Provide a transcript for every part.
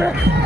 Side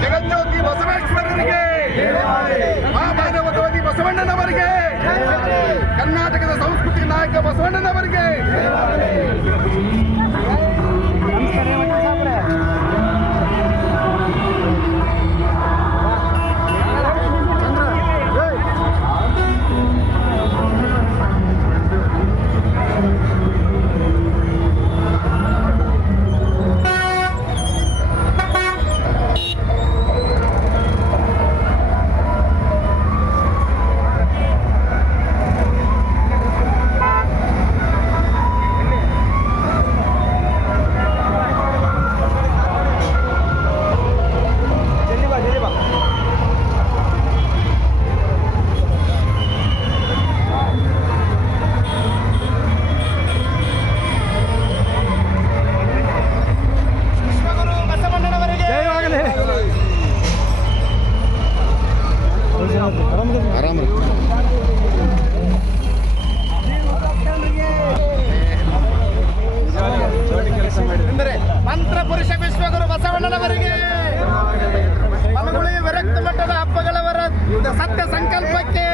ಜಗಜ್ಯೋತಿ ಬಸವೇಶ್ವರರಿಗೆ, ಮಹಾಮಾನವತಾವಾದಿ ಬಸವಣ್ಣನವರಿಗೆ, ಕರ್ನಾಟಕದ ಸಂಸ್ಕೃತಿ ನಾಯಕ ಬಸವಣ್ಣನವರಿಗೆ. ಮಂತ್ರ ಪುರುಷ ವಿಶ್ವಗುರು ಬಸವಣ್ಣನವರಿಗೆ, ಮಲಗುಳಿ ವಿರಕ್ತ ಮಟ್ಟದ ಹಬ್ಬಗಳವರ ಸತ್ಯ ಸಂಕಲ್ಪಕ್ಕೆ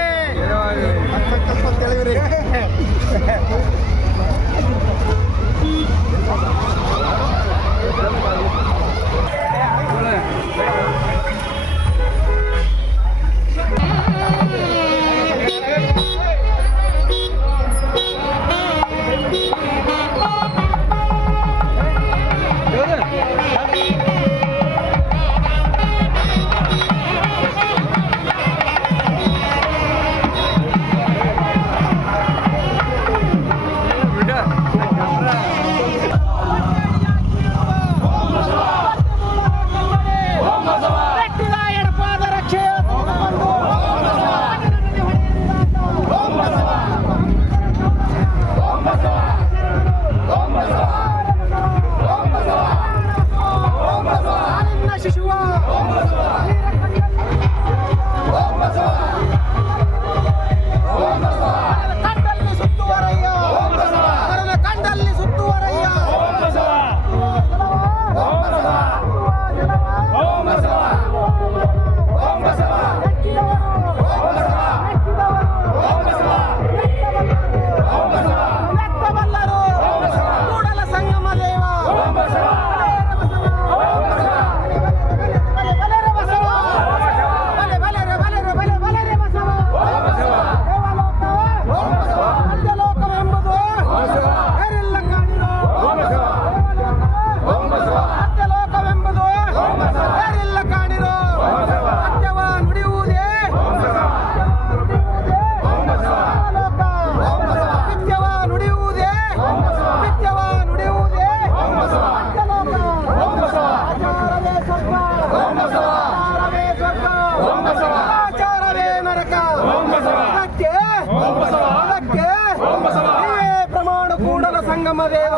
ಸಂಗಮದೇವ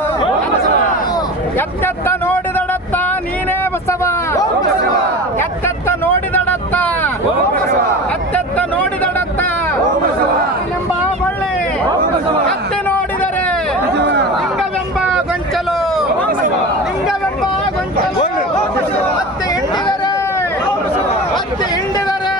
ಎತ್ತೆತ್ತ ನೋಡಿದಡತ್ತ ನೀನೇ ಬಸವ, ಎತ್ತೆತ್ತ ನೋಡಿದಡತ್ತ, ಎತ್ತೆತ್ತ ನೋಡಿದಡತ್ತ ಎಂಬ ಬಳ್ಳಿ ಎತ್ತಿ ನೋಡಿದರೆ ಲಿಂಗವೆಂಬ ಗೊಂಚಲು, ಲಿಂಗವೆಂಬ ಗೊಂಚಲು ಮತ್ತೆ ಹಿಂಡಿದರೆ, ಮತ್ತೆ ಹಿಂಡಿದರೆ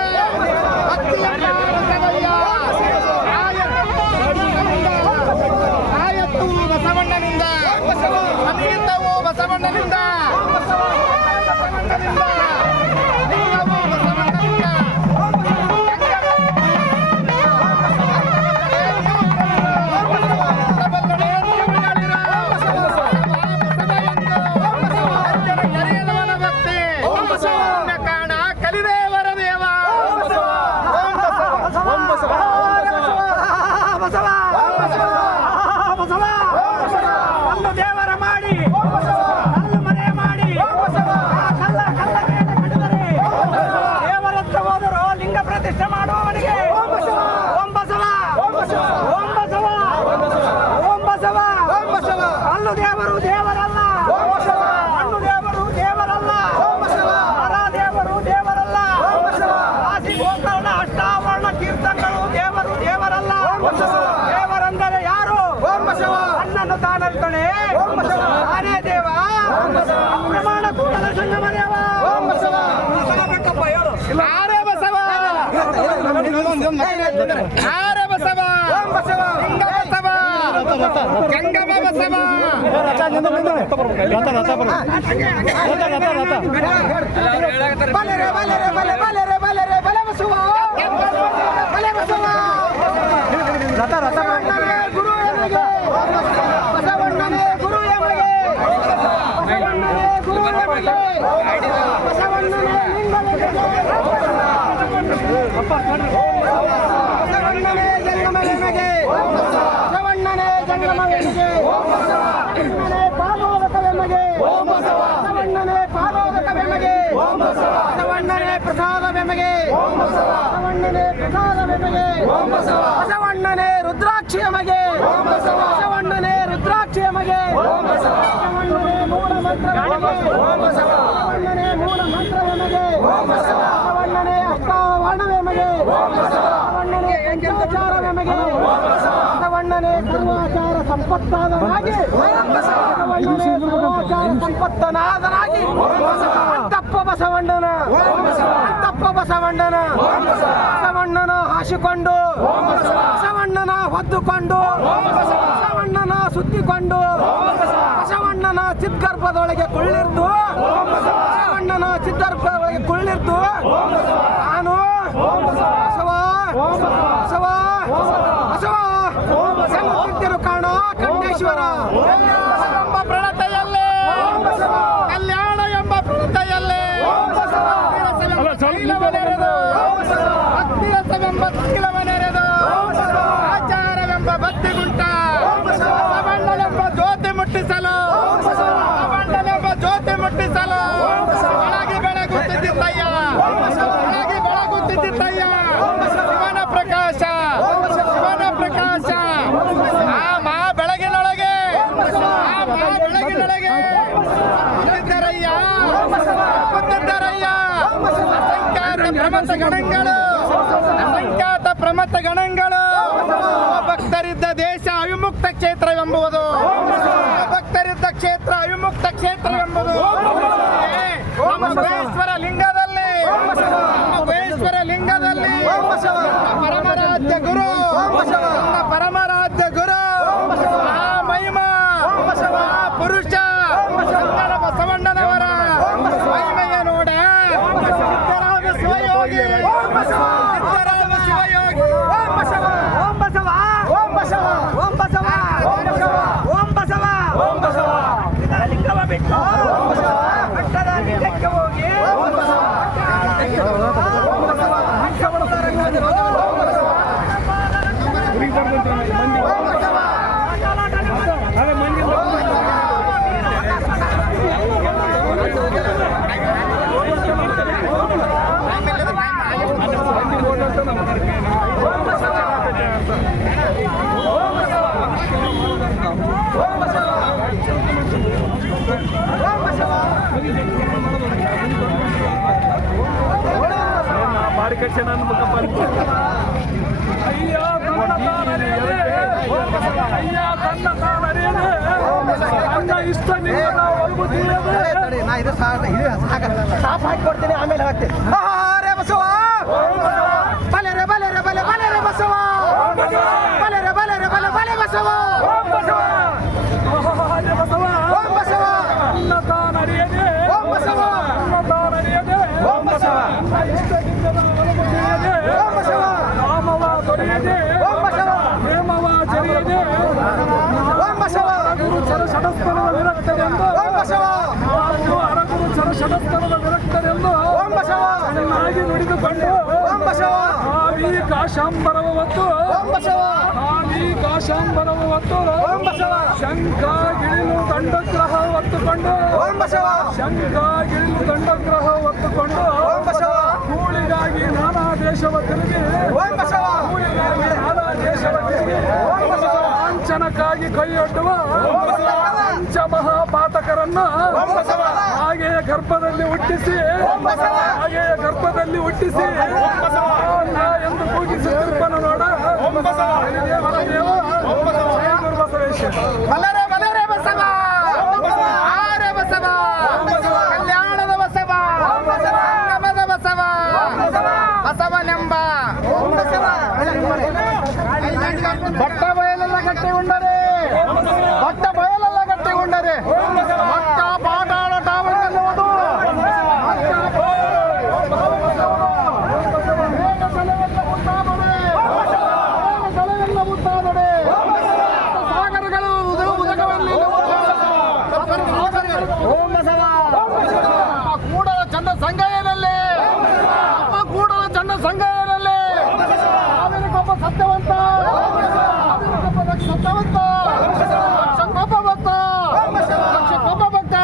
ಜಂಗಮದೇವ ಆರೆ ಬಸವ ಆರೆ ಬಸವ ಲಿಂಗ ಬಸವ ಜಂಗಮ ಬಸವ ಬಲೆ ಬಸವ ಗುರು ಬಸವಣ್ಣನೇ ಗುರು ಎಮಗೆ ಗುರು ಬಸವಣ್ಣನೇ ಬಸವಣ್ಣನೇ ಜಂಗಮವೆಮಗೆ ಬಸವಣ್ಣನೇ ಜಂಗಮವೆಮಗೆ ಬಸವಣ್ಣನೇ ಪಾದೋದಕವೆಮಗೆ ಬಸವಣ್ಣನೇ ಪಾದೋದಕವೆಮಗೆ ಬಸವಣ್ಣನೇ ಪ್ರಸಾದವೆಮಗೆ ಬಸವಣ್ಣನೇ ಪ್ರಸಾದವೆಮಗೆ ಬಸವಣ್ಣನೇ ರುದ್ರಾಕ್ಷಿಯಮಗೆ ಬಸವಣ್ಣನೇ ರುದ್ರಾಕ್ಷಿಯಮಗೆ ಬಸವಣ್ಣನೇ ಮೂಲ ಮಂತ್ರವೆಮಗೆ ಬಸವಣ್ಣನೇ ಮೂಲ ಮಂತ್ರವೆಮಗೆ ಬಸವಣ್ಣನೇ ಅಷ್ಟಾವರ್ಣವೆಮಗೆ ಬಸವಣ್ಣನೇ ಪಂಚಾಚಾರವೆಮಗೆ ಬಸವಣ್ಣನೇ ಸರ್ವಾಚಾರ ಸಂಪತ್ತಾದನಾಗಿ ಬಸವಣ್ಣನೇ ಸರ್ವಾಚಾರ ಸಂಪತ್ತನಾದನಾಗಿ ಅಂತಪ್ಪ ಬಸವಣ್ಣನ ಅಂತಪ್ಪ ಬಸವಣ್ಣನ ಬಸವಣ್ಣನ ಹಾಸಿಕೊಂಡು ಬಸವಣ್ಣನ ಹೊದ್ದುಕೊಂಡು ಬಸವಣ್ಣನ ಸುತ್ತಿಕೊಂಡು ಬಸವಣ್ಣನ ಚಿದ್ಗರ್ಭದೊಳಗೆ ಕುಳ್ಳಿರ್ದು ಬಸವಣ್ಣನ ಚಿದ್ಗರ್ಭದೊಳಗೆ ಕುಳ್ಳಿರ್ದು ನಾನು ಬಸವ ಬಸವ ಬಸವ ಸಲ್ಲುತ್ತಿದ್ದರು ಕಾಣೋ ಖಂಡೇಶ್ವರ ಎಂಬ ಪ್ರಣತೆಯಲ್ಲೇ ಕಲ್ಯಾಣ ಎಂಬ ಪ್ರಣತೆಯಲ್ಲೇ ಭಕ್ತಿರಸವೆಂಬ ತೈಲವನೆರೆದು ಆಚಾರವೆಂಬ ಬತ್ತಿಗುಂಟ ಬಸವಣ್ಣನೆಂಬ ಜ್ಯೋತಿ ಮುಟ್ಟಿಸಲು ಬಸವಣ್ಣನೆಂಬ ಜ್ಯೋತಿ ಮುಟ್ಟಿಸಲು ಬೆಳಗಿ ಬೆಳಗುತ್ತಿದ್ದಯ್ಯ ಬೆಳಗಿ ಬೆಳಗುತ್ತಿದ್ದಯ್ಯ ಶಿವನ ಪ್ರಕಾಶ ಶಿವನ ಪ್ರಕಾಶ ಆ ಮಾ ಬೆಳಗಿನೊಳಗೆ ಆ ಮಾ ಬೆಳಗಿನೊಳಗೆ ಕೂತಿದ್ದರಯ್ಯ ಕೂತಿದ್ದರಯ್ಯ ಪ್ರಮಥ ಗಣಗಳು ಅಸಂಖ್ಯಾತ ಪ್ರಮಥ ಗಣಗಳು ಭಕ್ತರಿದ್ದ ದೇಶ ಅವಿಮುಕ್ತ ಕ್ಷೇತ್ರವೆಂಬುದು ಭಕ್ತರಿದ್ದ ಕ್ಷೇತ್ರ ಅವಿಮುಕ್ತ ಕ್ಷೇತ್ರವೆಂಬುದು ನಮ್ಮ ಗುಹೇಶ್ವರ ಲಿಂಗದಲ್ಲಿ ನಮ್ಮ ಗುಹೇಶ್ವರ ಲಿಂಗದಲ್ಲಿ ಪರಮರಾಧ್ಯ ಗುರು ನಮ್ಮ ಪರಮರಾಧ್ಯ ಗುರು ಆ ಮಹಿಮಾ ಆ ಪುರುಷ ಬಸವಣ್ಣನವರ ಮಹಿಮೆಯ ನೋಡ ಸಿದ್ದರಾಮ ಶಿವಯೋಗಿ ಸಿದ್ದರಾಮ ಶಿವಯೋಗಿ ಓಂ ಬಸವ ಓಂ ಬಸವ ಓಂ ಬಸವ ಓಂ ಬಸವ ಓಂ ಬಸವ ಓಂ ಬಸವ ಓಂ ಬಸವ ಲಿಂಗವ ಬಿಟ್ಟು ಬೆಟ್ಟದ ಲಿಂಗಕ್ಕೆ ಹೋಗಿ ಓಂ ಬಸವ ಓಂ ಬಸವ ಸಾಫ್ ಹಾಕಿ ಕೊಡ್ತೀನಿ ಆಮೇಲೆ ಹಾಕ್ತೀನಿ ರೇ ಬಸವ ಬಲೆ ರೇ ಬಲೆ ರೇ ಬಲೆ ಬಲೆ ರೇ ಬಸವ ಬಲೆ ರೇ ಬಲೆ ರೇ ಬಲೆ ಬಲೆ ಬಸವ ಓಂ ಬಸವ ಓಂ ಬಸವ ಓಂ ಬಸವ ಓಂ ಬಸವ ಓಂ ಬಸವ ರಾಮವ ದೊರೆಯದೆ ಓಂ ಬಸವ ಹೇಮವ ಜರಿಯದೆ ಓಂ ಬಸವ ಗುರು ಚರಷಡಸ್ಥನದ ವಿರಕ್ತರೆಂದು ಓಂ ಬಸವ ಹರಗುರು ಚರಷಡಸ್ಥನದ ವಿರಕ್ತರೆಂದು ಓಂ ಬಸವ ಚೆನ್ನಾಗಿ ನುಡಿದುಕೊಂಡು ಓಂ ಬಸವ ಆವಿ ಕಾಶಾಂಬರವ ಹೊತ್ತು ಓಂ ಬಸವ ಆವಿ ಕಾಶಾಂಬರವ ಹೊತ್ತು ಓಂ ಬಸವ ಶಂಖ ಗಿಳಿಲು ದಂಡಗ್ರಹ ಹೊತ್ತುಕೊಂಡು ಓಂ ಬಸವ ಶಂಖ ಗಿಳಿಲು ದಂಡಗ್ರಹ ಹೊತ್ತುಕೊಂಡು ಓಂ ಬಸವ ಕೂಳಿಗಾಗಿ ನಾನಾ ದೇಶವ ತಿರುಗಿ ಓಂ ಬಸವ ಕೂಳಿಗಾಗಿ ನಾನಾ ದೇಶವ ತಿರುಗಿ ಓಂ ಬಸವ ಲಾಂಛನಕ್ಕಾಗಿ ಕೈಯೊಡ್ಡುವ ಪಂಚಮಹಾಪಾತಕರನ್ನು ಹಾಗೆಯೇ ಗರ್ಭದಲ್ಲಿ ಹುಟ್ಟಿಸಿ ಹಾಗೆಯೇ ಗರ್ಭದಲ್ಲಿ ಹುಟ್ಟಿಸಿ ಎಂದು ಕೂಗಿಸಿ ತಿರುಪನು ನೋಡ ಬಸವೇಶ್ವರ ಬಸವ ಆರೆ ಬಸವ ಕಲ್ಯಾಣದ ಬಸವ ಬಟ್ಟ ಬಯಲೆಲ್ಲ ಗಟ್ಟಿಗೊಂಡರೆ ಬಟ್ಟ ಬಯಲೆಲ್ಲ ಗಟ್ಟಿಗೊಂಡರೆ ಮಕ್ಕ ಪಾಟಾಡಟಾವೆನ್ನುವುದು ಸಾಗರಗಳು ಉದಕದಲ್ಲಿ ಓಂ ಬಸವ ಕೂಡಲ ಚಂದ ಸಂಗಯ್ಯನಲ್ಲಿ ನಮ್ಮ ಕೂಡಲ ಚಂದ ಸಂಗಯ್ಯನಲ್ಲಿ ಸಾವಿರಕ್ಕೊಬ್ಬ ಸತ್ಯವಂತ ಸತ್ಯವಂತ ಲಕ್ಷಕ್ಕೊಬ್ಬ ಭಕ್ತ ಲಕ್ಷಕ್ಕೊಬ್ಬ ಭಕ್ತ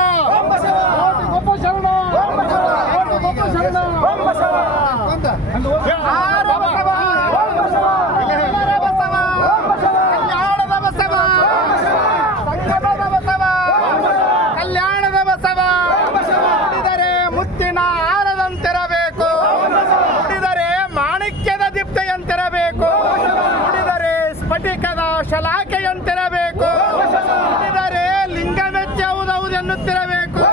ಕೋಟಿಗೊಬ್ಬ ಶರಣ ಕೋಟಿಗೊಬ್ಬ ಶರಣ ಕಲ್ಯಾಣದ ಬಸವ ನುಡಿದರೆ ಮುತ್ತಿನ ಹಾರದಂತಿರಬೇಕು ನುಡಿದರೆ ಮಾಣಿಕ್ಯದ ದೀಪ್ತಿಯಂತಿರಬೇಕು ನುಡಿದರೆ ಸ್ಫಟಿಕದ ಶಲಾಕೆಯಂತಿರಬೇಕು ನುಡಿದರೆ ಲಿಂಗ ಮೆಚ್ಚುವುದೆನ್ನುತ್ತಿರಬೇಕು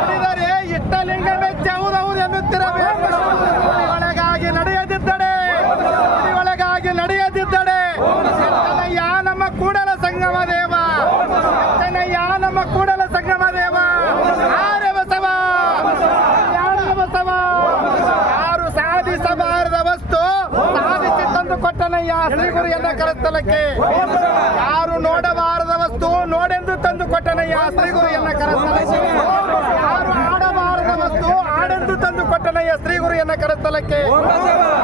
ನುಡಿದರೆ ಇಷ್ಟ ಲಿಂಗ ಮೆಚ್ಚುವುದೆನ್ನುತ್ತಿರಬೇಕು ಒಳಗಾಗಿ ನಡೆಯದಿದ್ದಡೆ ನಡೆಯದಿದ್ದಡೆ ಎತ್ತನಯ್ಯ ನಮ್ಮ ಕೂಡಲ ಸಂಗಮ ದೇವ ಎತ್ತನಯ್ಯ ನಮ್ಮ ಕೂಡಲ ಸಂಗಮ ದೇವ ಆರ್ಯ ಬಸವ ಕಲ್ಯಾಣದ ಬಸವ ಯಾರು ಸಾಧಿಸಬಾರದ ವಸ್ತು ಸಾಧಿಸಿ ತಂದು ಕೊಟ್ಟನಯ್ಯ ಶ್ರೀ ಗುರುಯನ್ನ ಕರಸ್ಥಲಕ್ಕೆ ಯಾರು ನೋಡಬಾರದ ವಸ್ತು ನೋಡೆಂದು ತಂದು ಕೊಟ್ಟನಯ್ಯ ಶ್ರೀ ಗುರುಯನ್ನ ಕರಸ್ಥಲಕ್ಕೆ ಯಾರು ಆಡಬಾರದ ವಸ್ತು ಆಡೆಂದು ತಂದು ಕೊಟ್ಟನಯ್ಯ ಶ್ರೀ ಗುರುಯನ್ನ ಕರಸ್ಥಲಕ್ಕೆ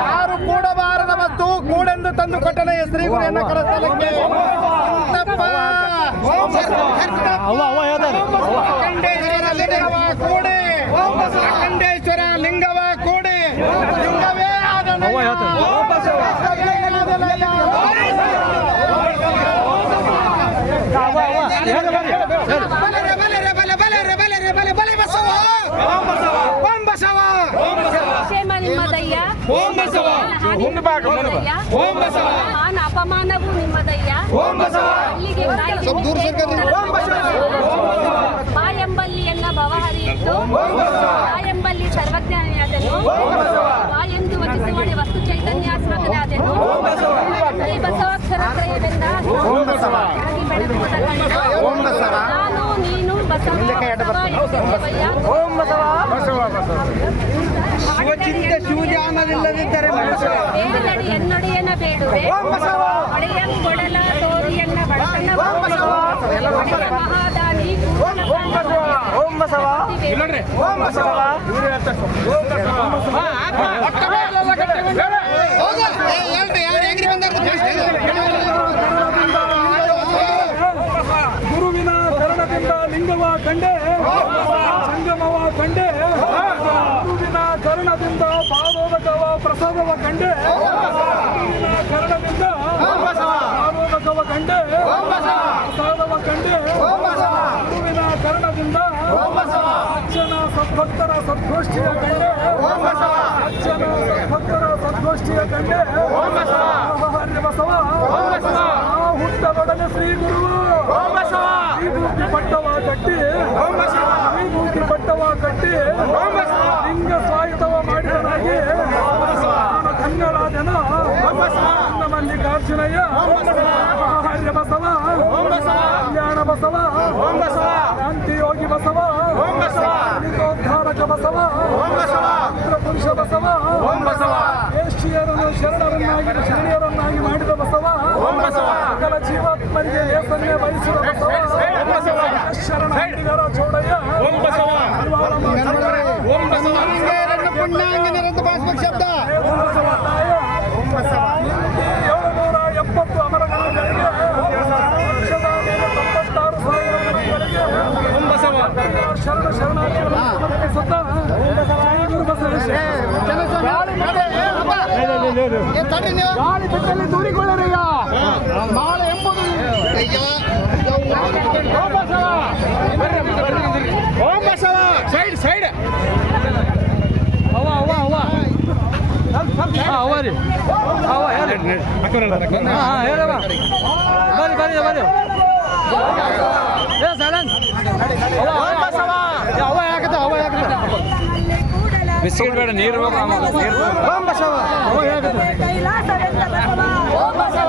ಯಾರು ಕೂಡಬಾರದ ವಸ್ತು ಕೂಡೆಂದು ತಂದು ಕೊಟ್ಟನಯ್ಯ ಶ್ರೀ ಗುರುಯನ್ನ ಕರಸ್ಥಲಕ್ಕೆ ಅಖಂಡೇಶ್ವರ ಲಿಂಗವ ಕೂಡಿ ಲಿಂಗವೇ ಆದ ಓಂ ಬಸವ ಓಂ ಬಸವ ಮಾನ ಅಪಮಾನವೂ ನಿಮ್ಮದಯ್ಯ ಓಂ ಬಸವ ಅಲ್ಲಿಗೆ ಬಾಯಂಬಲ್ಲಿಯನ್ನ ಭವ ಹರಿಯಿತು ಬಾಯಂಬಲ್ಲಿ ಸರ್ವಜ್ಞಾನಿಯಾದನು ಬಾಯೆಂದು ವಚಿಸುವಡೆ ವಸ್ತು ಚೈತನ್ಯಾತ್ಮಕನಾದನು ಶ್ರೀ ಬಸವಾಕ್ಷರತ್ರಯವೆಂದ ನಾನು ನೀನು ಬಸವ ಶಿವಚಿಂತೆ ಶಿವಜ್ಞಾನವಿಲ್ಲದಿದ್ದರೆ ಬೇಡಲಡಿ ಎನ್ನೊಡೆಯನ ಬೇಡುವೆ ಒಡೆಯಂ ಕೊಡಲ ತೋರಿಯನ್ನ ಬಡತನ ಮಹಾದಾನಿ ಓಂ ಬಸವ ಓಂ ಬಸವ ಗುರುವಿನ ಕರಣದಿಂದ ಲಿಂಗವ ಕಂಡೆ ಸಂಗಮವ ಕಂಡೆ ಗುರುವಿನ ಕರ್ಣದಿಂದ ಪಾದೋದಕವ ಪ್ರಸಾದವ ಕಂಡೆ ಗುರುವಿನ ಕರ್ಣದಿಂದ ಪಾದೋದಕವ ಕಂಡೆ ಪ್ರಸಾದವ ಕಂಡೆ ಗುರುವಿನ ಕರ್ಣದಿಂದ ಅರ್ಚನ ಸದ್ಭಕ್ತರ ಸದ್ಗೋಷ್ಠಿಯ ಕಂಡೆ ಅರ್ಚನ ಸದ್ಭಕ್ತರ ಸದ್ಗೋಷ್ಠಿಯ ಕಂಡೆ ಹರ್ಯ ಬಸವ ಹುಟ್ಟದೊಡನೆ ಶ್ರೀ ಗುರು ವಿಭೂತಿ ಪಟ್ಟವ ಕಟ್ಟಿ ವಿಭೂತಿ ಪಟ್ಟವ ಕಟ್ಟಿ ಲಿಂಗ ಸ್ವಾಯತ್ತವ ಮಾಡಿದನಾಗಿ ಕನ್ನಡಾದನ ಮಲ್ಲಿಕಾರ್ಜುನಯ್ಯ ಹರ್ಯ ಬಸವ ಕಲ್ಯಾಣ ಬಸವ ಶಾಂತಿ ಯೋಗಿ ಬಸವ ಲಿಂಗೋದ್ಧಾರಕ ಬಸವ ಪುರುಷ ಬಸವ ಏಷ್ಟಿಯರನ್ನು ಶರಣರನ್ನಾಗಿ ಮಾಡಿದ ಬಸವ ಸಕಲ ಜೀವಾತ್ಮರಿಗೆ ಲೇಸನ್ನೇ ಬಯಸಿದ ಬಸವ ಶರಣರ ಚೋಡಯ್ಯ ಶಬ್ದ 770 ಅಮರಗಳಿಗೆ ಲಕ್ಷದ ಮೇಲೆ 96,000 ಶರಣಾರ್ಥಿಗಳನ್ನು ಸಮರ್ಪಿಸುತ್ತ ಶ್ರೀ ಗುರು ಬಸವೇಶ್ವರ ಗಾಳಿ ಬಿಟ್ಟಲ್ಲಿ ದೂರಿಕೊಳ್ಳರಯ್ಯ ನಾಳೆ ಎಂಬುದು ಓಂ ಬಸವ ಸೈಡ್ ಸೈಡ್ ಅವರಿ ಬರ್ರಿ ಬರ್ರಿ ಬರ್ರಿ ಸಡನ್ ಅವ ಯಾಕತ್ತ ಅವ ಯಾಕತ್ತ ಬಿಸ್ಕೆಟ್ ಬೇಡ ನೀರು ಓಂ ಬಸವ ಕೈಲಾಸವೆಲ್ಲ ಬಸವ ಓಂ ಬಸವ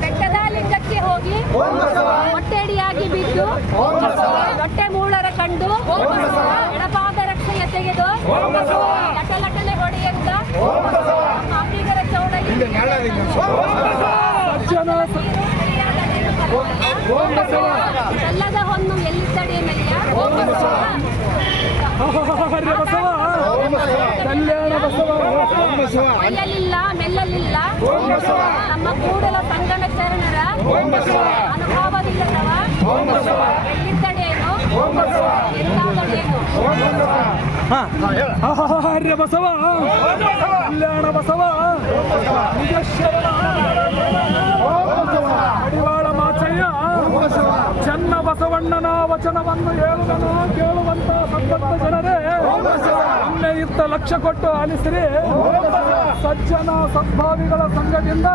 ಬೆಟ್ಟದ ಲಿಂಗಕ್ಕೆ ಹೋಗಿ ಹೊಟ್ಟೆಡಿಯಾಗಿ ಬಿದ್ದು ಹೊಟ್ಟೆ ಮೂಳರ ಕಂಡು ಎಡಪಾದ ರಕ್ಷೆಯ ತೆಗೆದು ಲಟಲಟಲೆ ಹೊಡೆಯಂತ ಆಫ್ರಿಕರ ಚೌಡಯ್ಯ ಚಲ್ಲದ ಹೊನ್ನು ಎಲ್ಲಿದ್ದಡೇನಯ್ಯ ಒಯ್ಯಲಿಲ್ಲ ಮೆಲ್ಲಲಿಲ್ಲ ನಮ್ಮ ಕೂಡಲ ಸಂಗಮ ಶರಣರ ಅನುಭವವಿಲ್ಲದವ ಎಲ್ಲಿದ್ದಡೇನು ಎಲ್ಲಾದಡೇನು ಆರ್ಯ ಬಸವ ಕಲ್ಯಾಣ ಬಸವ ಅಡಿವಾಳ ಮಾಚಯ್ಯ ಚೆನ್ನ ಬಸವಣ್ಣನ ವಚನವನ್ನು ಹೇಳುವನು ಕೇಳುವಂತ ಸಂಪತ್ತ ಜನರೇ ಒಮ್ಮೆ ಇತ್ತ ಲಕ್ಷ ಕೊಟ್ಟು ಆಲಿಸಿರಿ ಸಜ್ಜನ ಸದ್ಭಾವಿಗಳ ಸಂಘದಿಂದ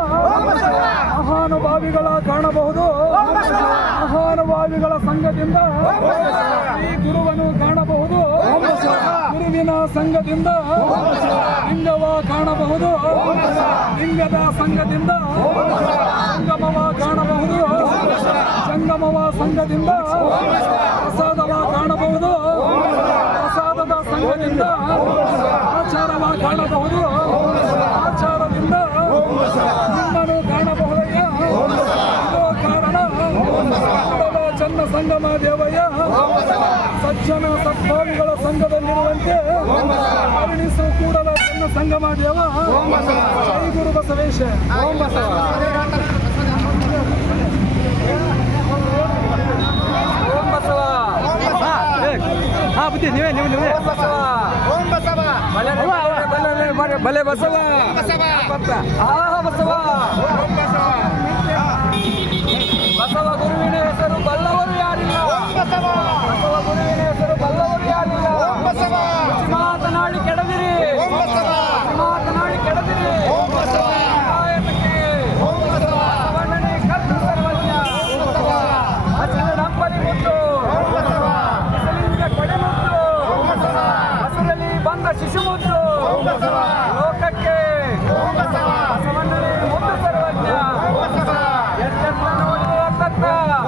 ಮಹಾನುಭಾವಿಗಳ ಕಾಣಬಹುದು ಮಹಾನುಭಾವಿಗಳ ಸಂಘದಿಂದ ಈ ಗುರುವನ್ನು ಕಾಣಬಹುದು ಗುರುವಿನ ಸಂಘದಿಂದ ಲಿಂಗವ ಕಾಣಬಹುದು ಲಿಂಗದ ಸಂಘದಿಂದ ಸಂಗಮವ ಕಾಣಬಹುದು ಸಂಗಮವ ಸಂಘದಿಂದ ಪ್ರಸಾದವ ಕಾಣಬಹುದು ಪ್ರಸಾದದ ಸಂಘದಿಂದ ಆಚಾರವ ಕಾಣಬಹುದು ಆಚಾರದಿಂದ ನಿಮ್ಮನ್ನು ಕಾಣಬಹುದಯ್ಯ ಇದು ಕಾರಣ ಚನ್ನ ಸಂಗಮ ದೇವಯ್ಯ ಸಜ್ಜನ ಸದ್ಭಾವಿಗಳ ಸಂಘದಲ್ಲಿರುವಂತೆ ಪರಿಣಿಸು ಕೂಡಲ ಚನ್ನ ಸಂಗಮ ದೇವ ಜೈ ಗುರು ಬಸವೇಶ ಓಂ ಬಸವ ಓಂ ಬಸವ ಹಾ ಬುದ್ಧಿ ನೀವೇ ಓಂ ಬಸವ ಓಂ ಬಸವ ಬಲೆ ಬಸವ ಬಸವ ಬಸವ ಓಂ ಬಸವ ಬಸವ ಗುರುವಿನ ಹೆಸರು ಬಲ್ಲವರು ಯಾರಿಲ್ಲ ಬಸವ ಬಸವ ಗುರುವಿನ ಹೆಸರು ಬಲ್ಲವರು ಯಾರಿಲ್ಲ ಬಸವ ಮಾತನಾಡಿ ಕೆಡದಿರಿ ಓಂ ಬಸವ ಮಾತನಾಡಿ ಕೆಡದಿರಿ ಓಂ ಬಸವ ಕಾಯಕಕ್ಕೆ ಓಂ ಬಸವ ಬಸವಣ್ಣನೇ ಕರ್ತ ಸರ್ವಜ್ಞ ಹಸಿರ ಡಂಪಲಿ ಮುತ್ತು ಓಂ ಬಸವ ಬಿಸಿಲಿಂದ ಕೊಡೆ ಮುತ್ತು ಓಂ ಬಸವ ಹಸಿರಲ್ಲಿ ಬಂದ ಶಿಶು ಮುತ್ತು ಓಂ ಬಸವ ಲೋಕಕ್ಕೆ ಓಂ ಬಸವ ಬಸವಣ್ಣನೇ ಮುತ್ತು ಸರ್ವಜ್ಞ ಓಂ ಬಸವ ಎಷ್ಟೆಲ್ಲ ನೋಡಿದ ತಕ್ಕ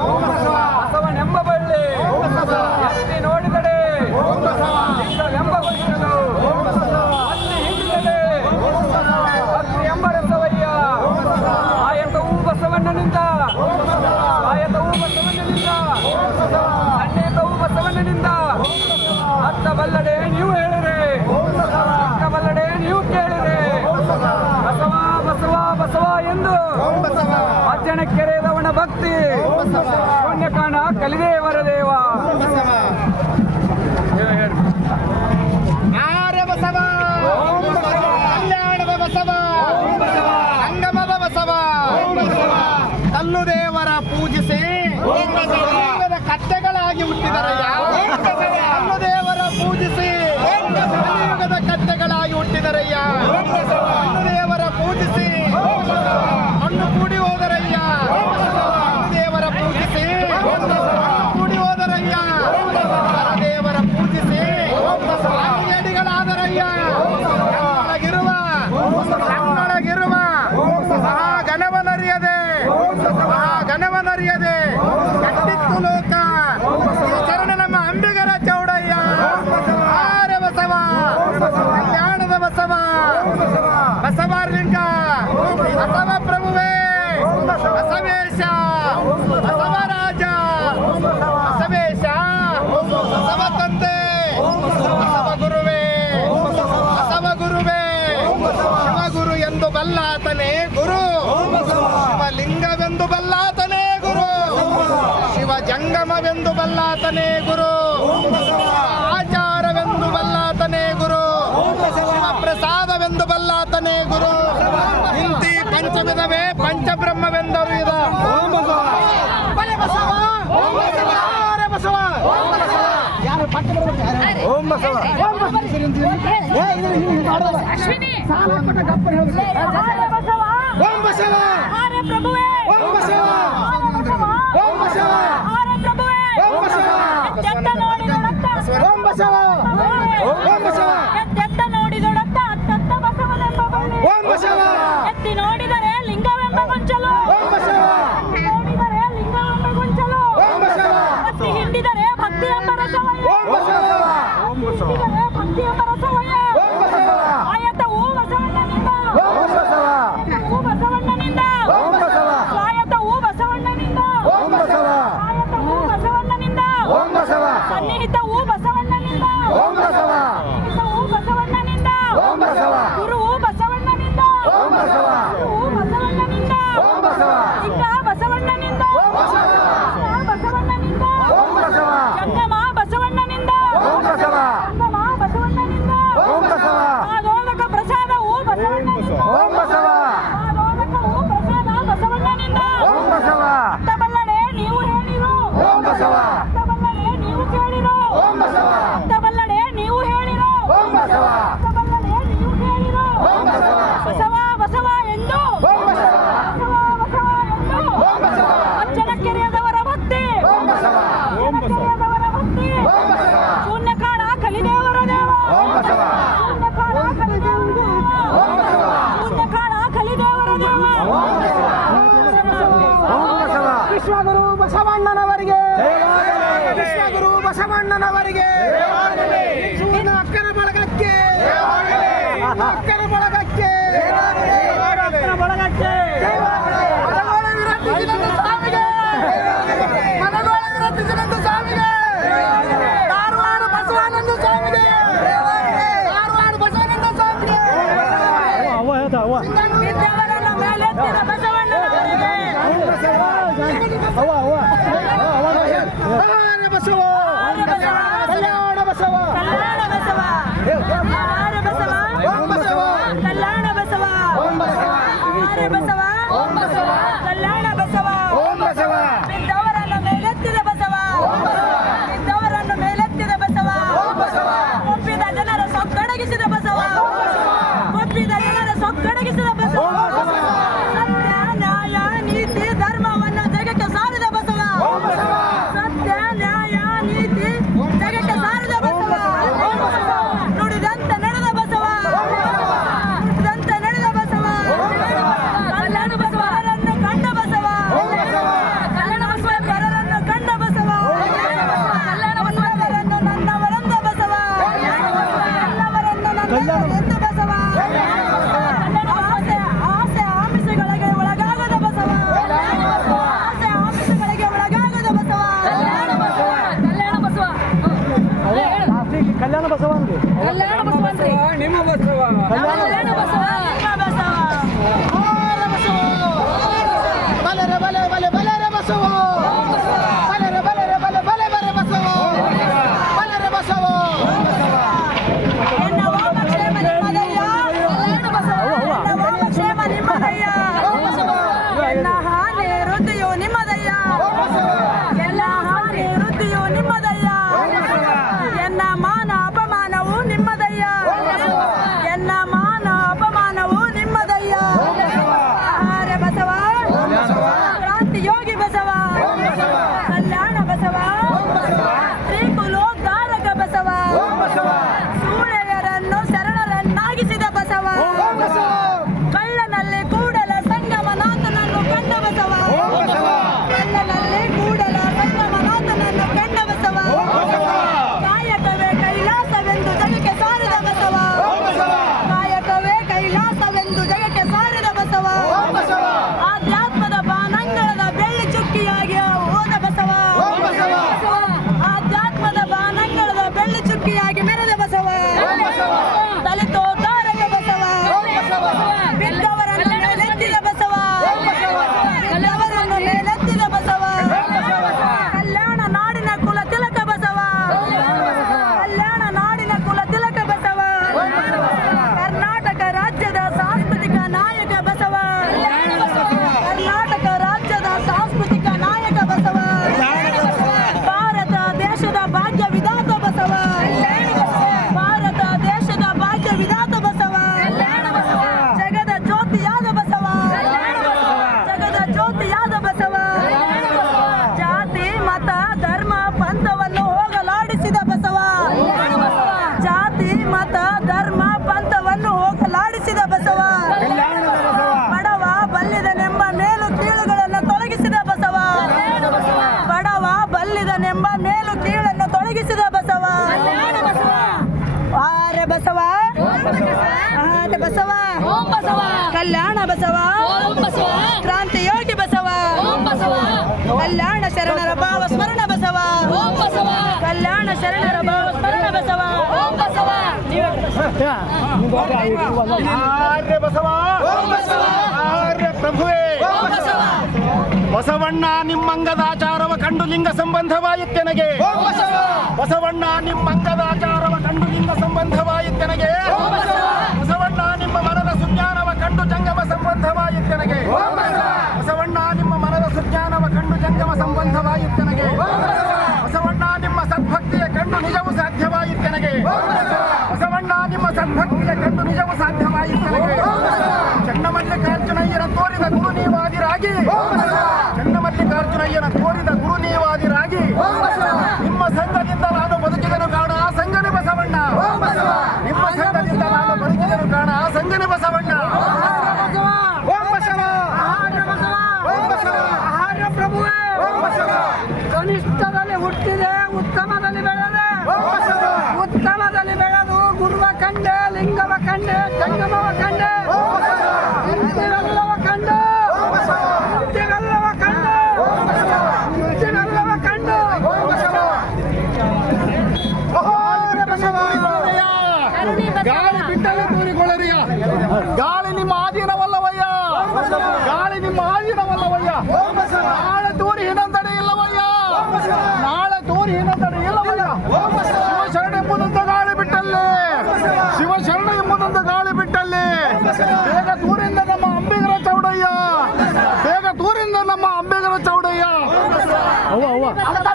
ಓಂ ಬಸವ ಬಸವನೆಂಬ ಬಳ್ಳಿ ಓಂ ಬಸವ ಎತ್ತಿ ನೋಡಿದಡೆ ಓಂ ಬಸವ ಲಿಂಗವೆಂಬ ಗುರುಗಳು ಓಂ ಬಸವ ಅಲ್ಲಿ ಹಿಂದಿದೆ ಓಂ ಬಸವ ಭಕ್ತಿ ಎಂಬ ರಸವಯ್ಯ ಓಂ ಬಸವ ಆಯತವು ಬಸವಣ್ಣನಿಂದ ಓಂ ಬಸವ ಆಯತವು ಬಸವಣ್ಣನಿಂದ ಓಂ ಬಸವ ಖಂಡಿತವು ಬಸವಣ್ಣನಿಂದ ಅತ್ತ ಬಲ್ಲಡೆ ನೀವು ಹೇಳಿರಿ ಓಂ ಬಸವ ಅತ್ತ ಬಲ್ಲಡೆ ನೀವು ಕೇಳಿರಿ ಬಸವ ಬಸವ ಬಸವ ಬಸವ ಎಂದು ಓಂ ಬಸವ ಅಜ್ಜನಕ್ಕೆರೆದವನ ಭಕ್ತಿ ಓಂ ಬಸವ ಶೂನ್ಯ ಕಾಣ ಕಲಿದೇವರ ದೇವ ಓಂ ಬಸವ ಆರ್ಯ ಬಸವ ಓಂ ಬಸವ ಕಲ್ಯಾಣದ ಬಸವ ಓಂ ಬಸವ ಸಂಗಮದ ಬಸವ ಓಂ ಬಸವ ಕಲ್ಲು ದೇವರ ಪೂಜಿಸಿ ಓಂ ಬಸವ ಲಿಂಗದ ಕತ್ತೆಗಳಾಗಿ ಹುಟ್ಟಿದರಯ್ಯ ಓಂ ಬಸವ ಕಲ್ಲು ದೇವರ ಪೂಜಿಸಿ ಓಂ ಬಸವ ಲಿಂಗದ ಕತ್ತೆಗಳಾಗಿ ಹುಟ್ಟಿದರಯ್ಯ ಓಂ ಬಸವ ಕಲ್ಲು ದೇವರ ಪೂಜಿಸಿ ಓಂ ಬಸವ ಹಣ್ಣು ಕೂಡಿ ಹೋದರಯ್ಯ ಓಂ ಬಸವ ದೇವರ ಪೂಜಿಸಿ ಓಂ ಬಸವ ಕೂಡಿ ಹೋದರಯ್ಯ ಓಂ ಬಸವ ದೇವರ ಪೂಜಿಸಿ ಓಂ ಬಸವ ಅಡಿಗಳಾದರಯ್ಯ ಕಣ್ಣೊಳಗಿರುವ ಕಣ್ಣೊಳಗಿರುವ ಮಹಾಗಣವನರಿಯದೆ ಮಹಾಗಣವನರಿಯದೆ ಕಟ್ಟಿತ್ತು ಲೋಕ ಶರಣ ನಮ್ಮ ಅಂಬಿಗರ ಚೌಡಯ್ಯ ಆರ್ಯ ಬಸವ ಕಲ್ಯಾಣದ ಬಸವ ಬಸವಲಿಂಗ ಬಸವ ಪ್ರಭುವೇ ಬಸವೇಶ ಬಸವರಾಜ ಬಸವೇಶ ಬಸವ ತಂದೆ ಬಸವ ಗುರುವೇ ಬಸವ ಗುರುವೇ ಶಿವಗುರು ಎಂದು ಬಲ್ಲಾತನೇ ಗುರು ಶಿವಲಿಂಗವೆಂದು ಬಲ್ಲಾತನೇ ಗುರು ಶಿವ ಜಂಗಮವೆಂದು ಬಲ್ಲಾತನೇ ಗುರು ಆಚಾರವೆಂದು ಬಲ್ಲಾತನೇ ಗುರು ಶಿವ ಪ್ರಸಾದವೆಂದು ಬಲ್ಲಾತನೇ ಗುರು ಇಂತಿ ಪಂಚವಿಧವೇ ಪಂಚಬ್ರಹ್ಮವೆಂದರು ಇದ ಬಲೆ ಬಸವ ಆರ್ಯ ಬಸವ ಓಂ ಬಸವ ಅಶ್ವಿನಿ ಓಂ ಬಸವ ಆರ್ಯ ಪ್ರಭುವೇ ಓಂ ಬಸವ ಓಂ ಬಸವ ಆರ್ಯ ಪ್ರಭುವೇ ಓಂ ಬಸವ ಎದ್ದೆತ್ತ ನೋಡಿ ನೋಡಕ್ಕ ಓಂ ಬಸವ ಓಂ ಬಸವ ಎದ್ದೆತ್ತ ನೋಡಿ ಗುರು ಬಸವಣ್ಣನಿಂದ ಗುರು ಬಸವಣ್ಣನಿಂದ ಲಿಂಗ ಬಸವಣ್ಣನಿಂದ ಬಸವಣ್ಣನಿಂದ ಜಂಗಮ ಬಸವಣ್ಣನಿಂದ ಜಂಗಮ ಬಸವಣ್ಣನಿಂದ ಆಲೋಲಕ ಪ್ರಸಾದವು ಬಸವಣ್ಣನಿಂದ ಆಲೋಲಕವು ಪ್ರಸಾದ ಬಸವಣ್ಣನಿಂದ ಅತ್ತಬಲ್ಲಡೆ ನೀವು ಹೇಳಿರೋ ಅತ್ತಬಲ್ಲಡೆ ನೀವು ಕೇಳಿರೋ ಅತ್ತಬಲ್ಲಡೆ ನೀವು ಹೇಳಿರೋ ಅತ್ತಬಲ್ಲಡೆ ನೀವು ಕೇಳಿರೋ ಬಸವ ಬಸವ ಎಂದು ಬಸವ ಬಸವ ಎಂದು ಅಚ್ಚನಕೆರೆಯದವರ ಭಕ್ತಿ ಅಚ್ಚನಕೆರೆಯದವರ ಭಕ್ತಿ ಶೂನ್ಯಕಾಳ ಕಲಿದೇವರ ದೇವ ಶೂನ್ಯಕಾಳ ಕಲಿದೇವರ ದೇವ ಶೂನ್ಯಕಾಳ ಕಲಿದೇವರ ದೇವ ವಿಶ್ವಗುರು ಬಸವಣ್ಣನವರಿಗೆ ವಿಶ್ವಗುರು ಬಸವಣ್ಣನವರಿಗೆ ಅಕ್ಕನ ಬಳಗಕ್ಕೆ ಅಕ್ಕನ ಬಳಗಕ್ಕೆ ಅಕ್ಕನ ಬಳಗಕ್ಕೆ ಮನಗೋಳ ವಿರಕ್ತಿಸಿದಂತ ಸ್ವಾಮಿಗೆ ಮನಗೋಳ ವಿರಕ್ತಿಸಿದಂತ ಸ್ವಾಮಿಗೆ ಧಾರವಾಡ ಬಸವಾನಂದ ಸ್ವಾಮಿಗೆ ಧಾರವಾಡ ಬಸವಾನಂದ ಸ್ವಾಮಿಗೆ ವಿದ್ಯಾವರನ ಮೇಲೆತ್ತಿದ ಬಸವಣ್ಣನವರಿಗೆ ಬಸವ ಕಲ್ಯಾಣ ಬಸವ ಕಲ್ಯಾಣ ಬಸವ ಆಹಾರ ಬಸವ ಕಲ್ಯಾಣ ಬಸವ ಆಹಾರ ಬಸವ ಕಲ್ಯಾಣ ಬಸವ ಬಿದ್ದವರನ್ನು ಮೇಲೆತ್ತಿದ ಬಸವ ಬಿದ್ದವರನ್ನು ಮೇಲೆತ್ತಿದ ಬಸವ ಒಪ್ಪಿದ ಜನರ ಸೊಕ್ಕಡಗಿಸಿದ ಬಸವ ಒಪ್ಪಿದ ಜನರ ಸೊಕ್ಕಡಗಿಸಿದ ಬಸವ ಸತ್ಯ ನ್ಯಾಯ ನೀತಿ ಧರ್ಮವನ್ನು ಜಗಕ್ಕೆ ಸಾರಿದ ಬಸವ ಸತ್ಯ ನ್ಯಾಯ ನೀತಿ ಜಗಕ್ಕೆ ಸಾರಿದ ಬಸವ ನುಡಿದಂತೆ ನಡೆದ ಬಸವ ನುಡಿದಂತೆ ನಡೆದ ಬಸವ ಕಲ್ಯಾಣ ಬಸವರನ್ನು ಕಂಡ ಬಸವ ಕಲ್ಯಾಣ ಬಸವರನ್ನು ಕಂಡ ಬಸವ ಕಲ್ಯಾಣ ಬಸವರನ್ನು ನನ್ನವರೆಂದ ಬಸವ ಎಲ್ಲವರನ್ನು ನನ್ನವರೆಂದ ಬಸವ ಆಸೆ ಆಸೆ ಆಮಿಷಗಳಿಗೆ ಒಳಗಾಗದ ಬಸವ ಆಸೆ ಆಮಿಷಗಳಿಗೆ ಒಳಗಾಗದ ಬಸವ ಕಲ್ಯಾಣ ಬಸವ ಕಲ್ಯಾಣ ಬಸವ ಅಂದ್ರೆ ಕಲ್ಯಾಣ ಬಸವ ನಿಮ್ಮ ಬಸವ ಕಲ್ಯಾಣ ಬಸವ ನಿಮ್ಮ ಬಸವ ಬಲರೆ ಬಲೆ ಬಲೆ ಬಲರೆ ಬಸವ ಬಲರೆ ಬಲರೆ ಬಲೆ ಬಲೆ ಬಲೆ ಬಸವ ಬಲರೆ ಬಸವ ಎನ್ನ ವಾಮಕ್ಷೇಮ ನಿಮ್ಮದಯ್ಯ ಕಲ್ಯಾಣ ಬಸವ ಎನ್ನ ವಾಮಕ್ಷೇಮ ನಿಮ್ಮದಯ್ಯ ಎನ್ನ ಹಾನಿ ವೃದ್ಧಿಯು ನಿಮ್ಮದಯ್ಯ ಎಲ್ಲ ಹಾನಿ ವೃದ್ಧಿಯು ನಿಮ್ಮದಯ್ಯ ಎನ್ನ ಮಾನ ಅಪಮಾನವು ನಿಮ್ಮದಯ್ಯ ಎನ್ನ ಮಾನ ಅಪಮಾನವು ನಿಮ್ಮದಯ್ಯ ಆಹಾರ ಬಸವ ಕ್ರಾಂತಿ ಯೋಗಿ ಬಸವ ಕಲ್ಯಾಣ ಬಸವ ತ್ರಿಕುಲೋದ್ಧಾರಕ ಬಸವ ಸೂಳೆಯರನ್ನು ಶರಣರನ್ನಾಗಿಸಿದ ಬಸವ ಕಳ್ಳನಲ್ಲಿ ಕೂಡಲ ಸಂಗಮನಾಥನನ್ನು ಕಂಡ ಬಸವ ಕಳ್ಳನಲ್ಲಿ ಕೂಡಲ ಸಂಗಮನಾಥನನ್ನು ಕಂಡ ಬಸವ ಕಾಯಕವೇ ಕೈಲಾಸವೆಂದು ಜಗಕ್ಕೆ ಸಾರಿದ ಬಸವ ಕಾಯಕವೇ ಕೈಲಾಸವೆಂದು ಜಗಕ್ಕೆ ಸಾರಿದ ಬಸವ ಆಧ್ಯಾತ್ಮದ ಬಾನಂಗಳದ ಬೆಳ್ಳಿ ಚುಕ್ಕಿಯಾಗಿ ಹೋದ ಬಸವ ಆಧ್ಯಾತ್ಮದ ಬಾನಂಗಳದ ಬೆಳ್ಳಿ ಚುಕ್ಕಿಯಾಗಿ ಮೆರೆದ ಬಸವ ದಲಿತೋದ್ಧಾರಕ ಬಸವ ಬಿದ್ದವರನ್ನು ಮೇಲೆತ್ತಿದ ಬಸವ ಬಿದ್ದವರನ್ನು ಮೇಲೆತ್ತಿದ ಬಸವ ಕಲ್ಯಾಣ ನಾಡಿನ ಕುಲ ತಿಲಕ ಬಸವ ಕಲ್ಯಾಣ ನಾಡಿನ ಕುಲ ತಿಲಕ ಬಸವ ಕರ್ನಾಟಕ ರಾಜ್ಯದ ಸಾಂಸ್ಕೃತಿಕ ನಾಯಕ ಬಸವ ಕರ್ನಾಟಕ ರಾಜ್ಯದ ಸಾಂಸ್ಕೃತಿಕ ನಾಯಕ ಬಸವ ಭಾರತ ದೇಶದ ಭಾಗ್ಯ ವಿಧಾತ ಬಸವ ಭಾರತ ದೇಶದ ಭಾಗ್ಯ ವಿಧಾತ ಬಸವ ಜಗದ ಜ್ಯೋತಿಯಾದ ಬಸವ ಜಗದ ಜ್ಯೋತಿಯಾದ ಬಸವ ಜಾತಿ ಮತ ಧರ್ಮ ಪಂಥವನ್ನು ಹೋಗಲಾಡಿಸಿದ ಬಸವ ಜಾತಿ ಮತ ಧರ್ಮ ಪಂಥವನ್ನು ಹೋಗಲಾಡಿಸಿದ ಬಸವ ಬಡವ ಬಲ್ಲಿದನೆಂಬ ಮೇಲು ಕೀಳುಗಳನ್ನು ತೊಲಗಿಸಿದ ಬಸವ ಬಡವ ಬಲ್ಲಿದನೆಂಬ ಮೇಲು ಕೀಳನ್ನು ತೊಲಗಿಸಿದ ಬಸವ ಆರೆ ಬಸವ ಆರೆ ಬಸವ ಕಲ್ಯಾಣ ಬಸವ ಕ್ರಾಂತಿ ಯೋಗಿ ಬಸವ ಕಲ್ಯಾಣ ಶರಣರ ಭಾವ ಸ್ಮರಣ ಬಸವ ಕಲ್ಯಾಣ ಶರಣರ ಭಾವ ಸ್ಮರಣ ಬಸವ ಆರ್ಯ ಬಸವ ಆರ್ಯ ಪ್ರಭುವೇ ಬಸವಣ್ಣ ನಿಮ್ಮಂಗದಾಚಾರವ ಕಂಡು ಲಿಂಗ ಸಂಬಂಧವಾಯಿತೆನಗೆ ಬಸವಣ್ಣ ನಿಮ್ಮಂಗದಾಚಾರವ ಕಂಡು ಲಿಂಗ ಸಂಬಂಧವಾಯಿತೆನಗೆ ಬಸವಣ್ಣ ನಿಮ್ಮ ಮನದ ಸುಜ್ಞಾನವ ಕಂಡು ಜಂಗಮ ಸಂಬಂಧವಾಯಿತೆನಗೆ ಬಸವಣ್ಣ ನಿಮ್ಮ ಮನದ ಸುಜ್ಞಾನವ ಕಂಡು ಜಂಗಮ ಸಂಬಂಧವಾಯಿತೆನಗೆ ಬಸವಣ್ಣ ನಿಮ್ಮ ಸದ್ಭಕ್ತಿಯ ಕಂಡು ನಿಜವು ಸಾಧ್ಯವಾಯಿತೆನಗೆ ಬಸವಣ್ಣ ನಿಮ್ಮ ಸದ್ಭಕ್ತಿಯ ಕಂಡು ನಿಜವು ಸಾಧ್ಯವಾಯಿತೆನಗೆ ಚನ್ನಮಲ್ಲಿಕಾರ್ಜುನಯ್ಯನ ತೋರಿದ ಗುರು ನೀವಾದಿರಾಗಿ ಚನ್ನಮಲ್ಲಿಕಾರ್ಜುನಯ್ಯನ ತೋರಿದ ಗುರು ನೀವಾದಿರಾಗಿ ನಿಮ್ಮ ಸಂಘದಿಂದ ನಾನು ಬದುಕಿದನು ಕಾಣ ಆ ಸಂಘನೆ ಬಸವಣ್ಣ ನಿಮ್ಮ ಸಂಘದಿಂದ ನಾನು ಬದುಕಿದನು ಕಾಣ ಆ ಸಂಘನೆ ಬಸವಣ್ಣ ಕನಿಷ್ಠದಲ್ಲಿ ಹುಟ್ಟಿದೆ ಉತ್ತಮದಲ್ಲಿ ಬೆಳೆದೆ ಉತ್ತಮದಲ್ಲಿ ಬೆಳೆದು ಗುರುವ ಕಂಡೆ ಲಿಂಗವ ಕಂಡೆ ಜಂಗಮವ ಕಂಡೆ ಇಂತಿವೆಲ್ಲವ ಕಂಡು ಇಂತಿವೆಲ್ಲವ ಕಂಡು ಇಂತಿವೆಲ್ಲವ ಕಂಡು ಗಾಳಿ ಬಿಟ್ಟಲೆ ತೂರಿಕೊಳ್ಳರಿಯ ಗಾಳಿ ನಿಮ್ಮ ಆಧೀನವಲ್ಲವಯ್ಯ ಗಾಳಿ ನಿಮ್ಮ ಆಧೀನವಲ್ಲವಯ್ಯ ನಾಳೆ ತೂರಿ ಹಿನಂದಡೆ ಇಲ್ಲವಯ್ಯ ನಾಳೆ ತೂರಿ ಹಿನಂದಡೆ ಇಲ್ಲವಯ್ಯ ಶಿವಶರಣ ಎಂಬುದೊಂದು ಗಾಳಿ ಬಿಟ್ಟಲ್ಲಿ ಶಿವಶರಣ ಎಂಬುದೊಂದು ಗಾಳಿ ಬಿಟ್ಟಲ್ಲಿ ಬೇಗ ತೂರಿಂದ ನಮ್ಮ ಅಂಬಿಗರ ಚೌಡಯ್ಯ ಬೇಗ ತೂರಿಂದ ನಮ್ಮ ಅಂಬಿಗರ ಚೌಡಯ್ಯ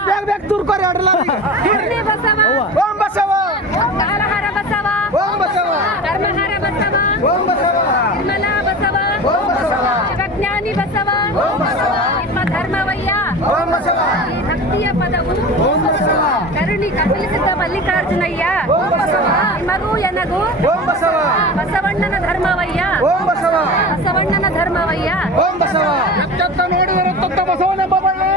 ಬೇಗ ಬೇಗ ತೂರ್ಕೋರಿ ಆಡ್ರಲ್ಲ ಕರುಣೆ ಬಸವ ಓಂ ಬಸವ ಕಾಲಹರ ಬಸವ ಓಂ ಬಸವ ಧರ್ಮಹರ ಬಸವ ಓಂ ಬಸವ ನಿರ್ಮಲ ಬಸವ ಓಂ ಬಸವ ಶಿವಜ್ಞಾನಿ ಬಸವ ಓಂ ಬಸವ ನಿಮ್ಮ ಧರ್ಮವಯ್ಯ ಓಂ ಬಸವ ಈ ಭಕ್ತಿಯ ಪದವು ಓಂ ಬಸವ ಕರುಣಿ ಕಟಲಿಸಿದ ಮಲ್ಲಿಕಾರ್ಜುನಯ್ಯ ಓಂ ಬಸವ ನಿಮಗೂ ಎನಗೂ ಓಂ ಬಸವ ಬಸವಣ್ಣನ ಧರ್ಮವಯ್ಯ ಓಂ ಬಸವ ಬಸವಣ್ಣನ ಧರ್ಮವಯ್ಯ ಓಂ ಬಸವ ಎತ್ತ ನೋಡಿದರೆ ತತ್ತ ಬಸವನೆಂಬ ಬಳ್ಳಿ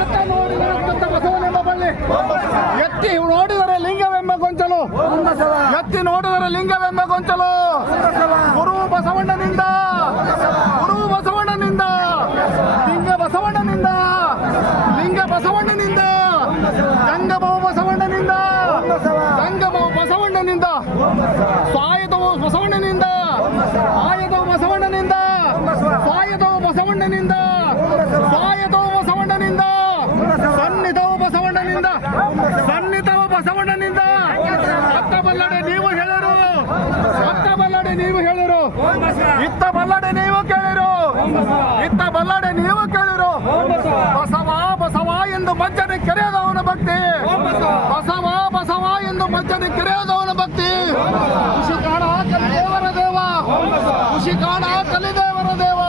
ಎತ್ತ ನೋಡಿದರೆ ತತ್ತ ಬಸವನೆಂಬ ಬಳ್ಳಿ ಎತ್ತಿ ನೋಡಿದರೆ ಲಿಂಗವೆಂಬ ಗೊಂಚಲು ಎತ್ತಿ ನೋಡಿದರೆ ಲಿಂಗವೆಂಬ ಗೊಂಚಲು ಗುರು ಬಸವಣ್ಣನಿಂದ ಗುರು ಬಸವಣ್ಣನಿಂದ ಲಿಂಗ ಬಸವಣ್ಣನಿಂದ ಲಿಂಗ ಬಸವಣ್ಣನಿಂದ ಜಂಗಮವು ಬಸವಣ್ಣನಿಂದ ಜಂಗಮವು ಬಸವಣ್ಣನಿಂದ ಸ್ವಾಯತವು ಬಸವಣ್ಣನಿಂದ ಆಯತವು ಬಸವಣ್ಣನಿಂದ ಸ್ವಾಯತವು ಬಸವಣ್ಣನಿಂದ ಸ್ವಾಯತವು ಬಸವಣ್ಣನಿಂದ ಸನ್ನಿಧವು ಬಸವಣ್ಣನಿಂದ ಸನ್ನಿಧವು ಬಸವಣ್ಣನಿಂದ ಅತ್ತ ಬಲ್ಲಡೆ ನೀವು ಹೇಳಿರು ಅತ್ತ ಬಲ್ಲಡೆ ನೀವು ಹೇಳಿರು ಇತ್ತ ಬಲ್ಲಡೆ ನೀವು ಕೇಳಿರು ಇತ್ತ ಬಲ್ಲಡೆ ನೀವು ಕೇಳಿರು ಬಸವ ಬಸವ ಎಂದು ಮಜ್ಜನೆ ಕೆರೆಯದವನ ಭಕ್ತಿ ಬಸವ ಬಸವ ಎಂದು ಮಜ್ಜನೆ ಕೆರೆಯದವನ ಭಕ್ತಿ ಖುಷಿ ಕಾಣ ಕಲಿದೇವರ ದೇವ ಖುಷಿ ಕಾಣ ಕಲಿದೇವರ ದೇವ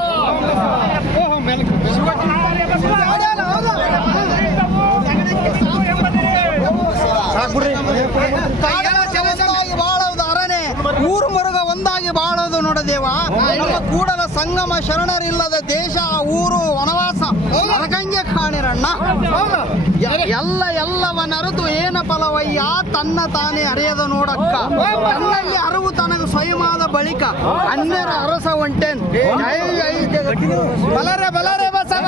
ಬಾಳೋದು ಅರನೆ ಊರು ಮರುಗ ಒಂದಾಗಿ ಬಾಳೋದು ನೋಡದೇವ ನಮ್ಮ ಕೂಡಲ ಸಂಗಮ ಶರಣರಿಲ್ಲದ ದೇಶ ಊರು ವನವಾಸ ನರಕಂಗೆ ಕಾಣಿರಣ್ಣ ಎಲ್ಲವನ್ನರಿತು ಏನ ಫಲವಯ್ಯ ತನ್ನ ತಾನೇ ಅರಿಯದ ನೋಡಕ್ಕ ತನ್ನಲ್ಲಿ ಅರಿವು ತನಗೆ ಸ್ವಯಮಾದ ಬಳಿಕ ಅನ್ಯರ ಅರಸ ಒಂಟೇನ್ ಜೈ ಜೈ ಜಗತ್ತು ಬಲರೆ ಬಲರೆ ಬಸವ